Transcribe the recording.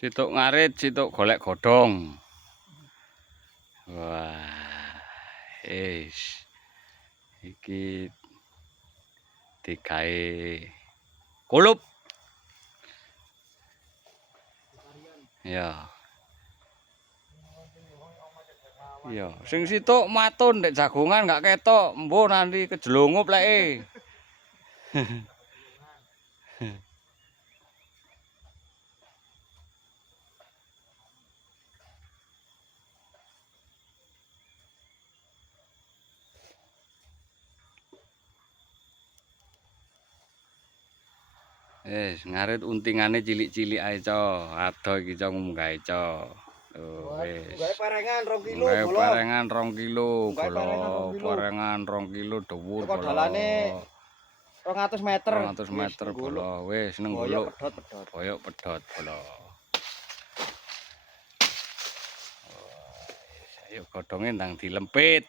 Situk ngarit, situk golek godhong. Wah, iki digawe kulup. Ya. Iya, sing situk matun ndek jagongan gak ketok, embo nanti kejelungup leke. Ngarit untingane cilik-cilik ae, Co. Ado iki, Co, nggae, Co. Wis. Gawe parengan 2 kilo Gawe bolo. parengan 2 kilo, Gawe bolo. parengan 2 kilo. Parengan 2 kilo dhuwur, Teko bolo. dalane 200 meter. 200 meter, bolo. Wis neng Boyok guluk. pedhot-pedhot. Boyok pedhot, bolo. Ayo godhonge ndang dilempit.